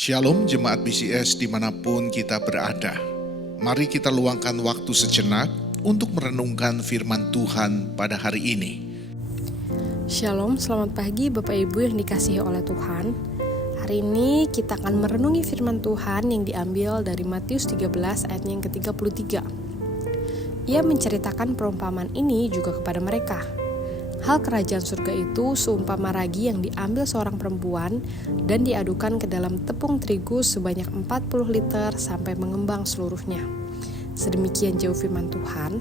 Shalom jemaat BCS dimanapun kita berada. Mari kita luangkan waktu sejenak untuk merenungkan firman Tuhan pada hari ini. Shalom, selamat pagi Bapak Ibu yang dikasihi oleh Tuhan. Hari ini kita akan merenungi firman Tuhan yang diambil dari Matius 13 ayatnya yang ke-33. Ia menceritakan perumpamaan ini juga kepada mereka. Hal kerajaan surga itu seumpama ragi yang diambil seorang perempuan dan diadukan ke dalam tepung terigu sebanyak 40 liter sampai mengembang seluruhnya. Sedemikian jauh firman Tuhan.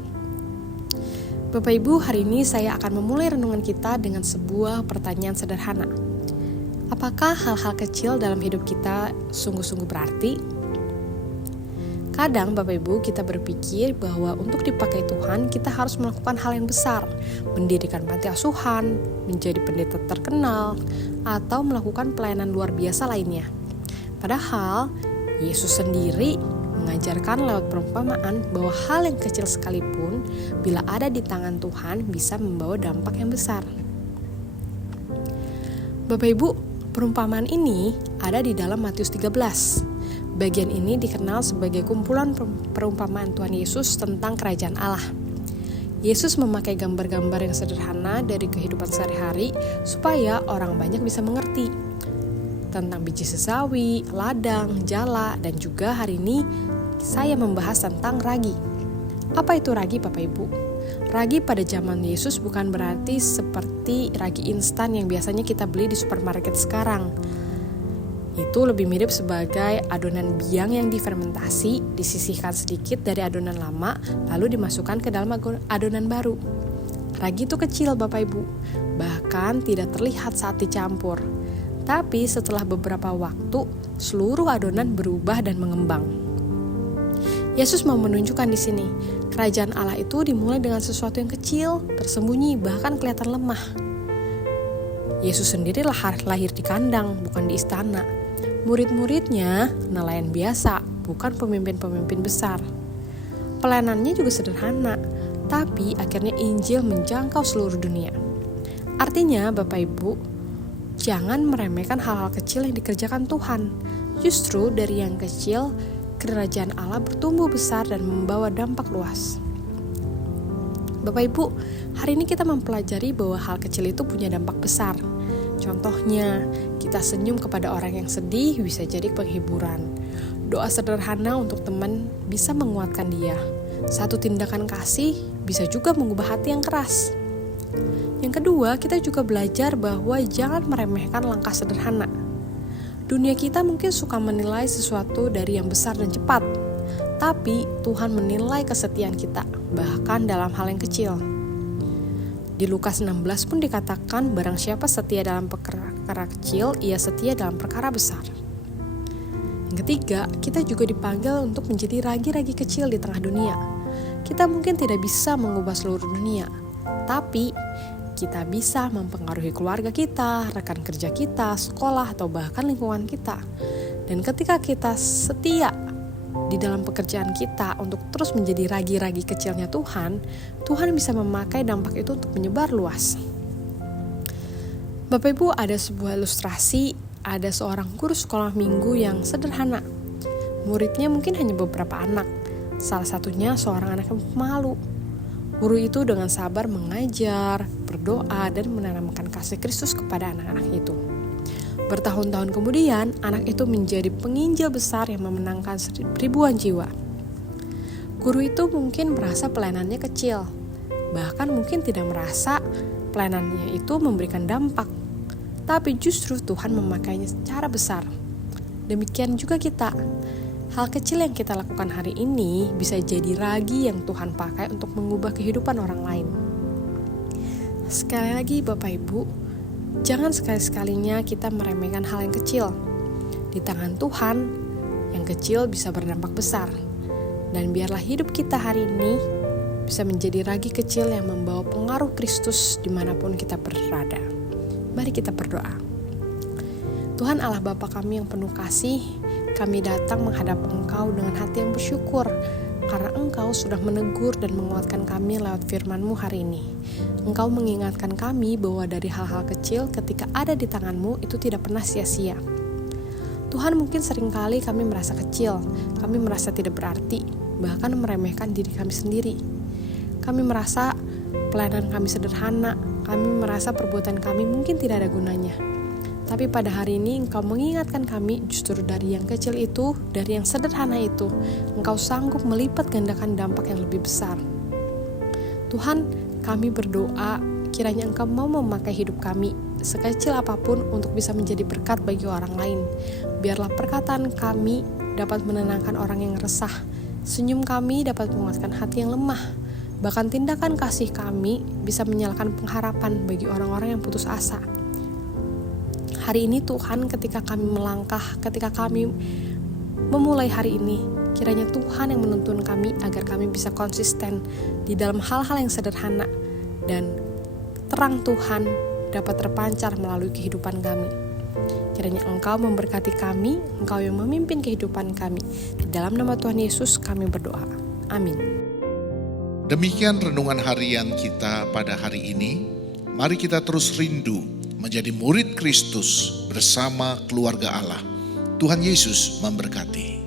Bapak Ibu, hari ini saya akan memulai renungan kita dengan sebuah pertanyaan sederhana. Apakah hal-hal kecil dalam hidup kita sungguh-sungguh berarti? Kadang Bapak Ibu kita berpikir bahwa untuk dipakai Tuhan kita harus melakukan hal yang besar, mendirikan panti asuhan, menjadi pendeta terkenal, atau melakukan pelayanan luar biasa lainnya. Padahal Yesus sendiri mengajarkan lewat perumpamaan bahwa hal yang kecil sekalipun bila ada di tangan Tuhan bisa membawa dampak yang besar. Bapak Ibu, perumpamaan ini ada di dalam Matius 13. Bagian ini dikenal sebagai kumpulan perumpamaan Tuhan Yesus tentang kerajaan Allah. Yesus memakai gambar-gambar yang sederhana dari kehidupan sehari-hari supaya orang banyak bisa mengerti tentang biji sesawi, ladang, jala, dan juga hari ini saya membahas tentang ragi. Apa itu ragi Bapak Ibu? Ragi pada zaman Yesus bukan berarti seperti ragi instan yang biasanya kita beli di supermarket sekarang. Itu lebih mirip sebagai adonan biang yang difermentasi, disisihkan sedikit dari adonan lama, lalu dimasukkan ke dalam adonan baru. Ragi itu kecil Bapak Ibu, bahkan tidak terlihat saat dicampur. Tapi setelah beberapa waktu, seluruh adonan berubah dan mengembang. Yesus mau menunjukkan di sini, kerajaan Allah itu dimulai dengan sesuatu yang kecil, tersembunyi, bahkan kelihatan lemah. Yesus sendiri lahir di kandang, bukan di istana. Murid-muridnya nelayan biasa, bukan pemimpin-pemimpin besar. Pelayanannya juga sederhana, tapi akhirnya Injil menjangkau seluruh dunia. Artinya Bapak Ibu, jangan meremehkan hal-hal kecil yang dikerjakan Tuhan. Justru dari yang kecil, kerajaan Allah bertumbuh besar dan membawa dampak luas. Bapak Ibu, hari ini kita mempelajari bahwa hal kecil itu punya dampak besar. Contohnya, kita senyum kepada orang yang sedih bisa jadi penghiburan. Doa sederhana untuk teman bisa menguatkan dia. Satu tindakan kasih bisa juga mengubah hati yang keras. Yang kedua, kita juga belajar bahwa jangan meremehkan langkah sederhana. Dunia kita mungkin suka menilai sesuatu dari yang besar dan cepat. Tapi Tuhan menilai kesetiaan kita, bahkan dalam hal yang kecil. Di Lukas 16 pun dikatakan barang siapa setia dalam perkara kecil, ia setia dalam perkara besar. Yang ketiga, kita juga dipanggil untuk menjadi ragi-ragi kecil di tengah dunia. Kita mungkin tidak bisa mengubah seluruh dunia, tapi kita bisa mempengaruhi keluarga kita, rekan kerja kita, sekolah, atau bahkan lingkungan kita. Dan ketika kita setia di dalam pekerjaan kita untuk terus menjadi ragi-ragi kecilnya Tuhan bisa memakai dampak itu untuk menyebar luas. Bapak Ibu, ada sebuah ilustrasi, ada seorang guru sekolah minggu yang sederhana. Muridnya mungkin hanya beberapa anak, salah satunya seorang anak yang pemalu. Guru itu dengan sabar mengajar, berdoa, dan menanamkan kasih Kristus kepada anak-anak itu. Bertahun-tahun kemudian, anak itu menjadi penginjil besar yang memenangkan ribuan jiwa. Guru itu mungkin merasa pelayanannya kecil, bahkan mungkin tidak merasa pelayanannya itu memberikan dampak. Tapi justru Tuhan memakainya secara besar. Demikian juga kita. Hal kecil yang kita lakukan hari ini bisa jadi ragi yang Tuhan pakai untuk mengubah kehidupan orang lain. Sekali lagi Bapak Ibu, jangan sekali-sekalinya kita meremehkan hal yang kecil. Di tangan Tuhan, yang kecil bisa berdampak besar. Dan biarlah hidup kita hari ini bisa menjadi ragi kecil yang membawa pengaruh Kristus dimanapun kita berada. Mari kita berdoa. Tuhan Allah Bapa kami yang penuh kasih, kami datang menghadap Engkau dengan hati yang bersyukur karena Engkau sudah menegur dan menguatkan kami lewat firman-Mu hari ini. Engkau mengingatkan kami bahwa dari hal-hal kecil ketika ada di tangan-Mu itu tidak pernah sia-sia. Tuhan, mungkin seringkali kami merasa kecil, kami merasa tidak berarti, bahkan meremehkan diri kami sendiri. Kami merasa pelayanan kami sederhana, kami merasa perbuatan kami mungkin tidak ada gunanya. Tapi pada hari ini Engkau mengingatkan kami justru dari yang kecil itu, dari yang sederhana itu, Engkau sanggup melipat gandakan dampak yang lebih besar. Tuhan, kami berdoa kiranya Engkau mau memakai hidup kami, sekecil apapun, untuk bisa menjadi berkat bagi orang lain. Biarlah perkataan kami dapat menenangkan orang yang resah, senyum kami dapat menguatkan hati yang lemah, bahkan tindakan kasih kami bisa menyalakan pengharapan bagi orang-orang yang putus asa. Hari ini Tuhan, ketika kami melangkah, ketika kami memulai hari ini, kiranya Tuhan yang menuntun kami agar kami bisa konsisten di dalam hal-hal yang sederhana, dan terang Tuhan dapat terpancar melalui kehidupan kami. Kiranya Engkau memberkati kami, Engkau yang memimpin kehidupan kami. Di dalam nama Tuhan Yesus kami berdoa. Amin. Demikian renungan harian kita pada hari ini. Mari kita terus rindu menjadi murid Kristus bersama keluarga Allah. Tuhan Yesus memberkati.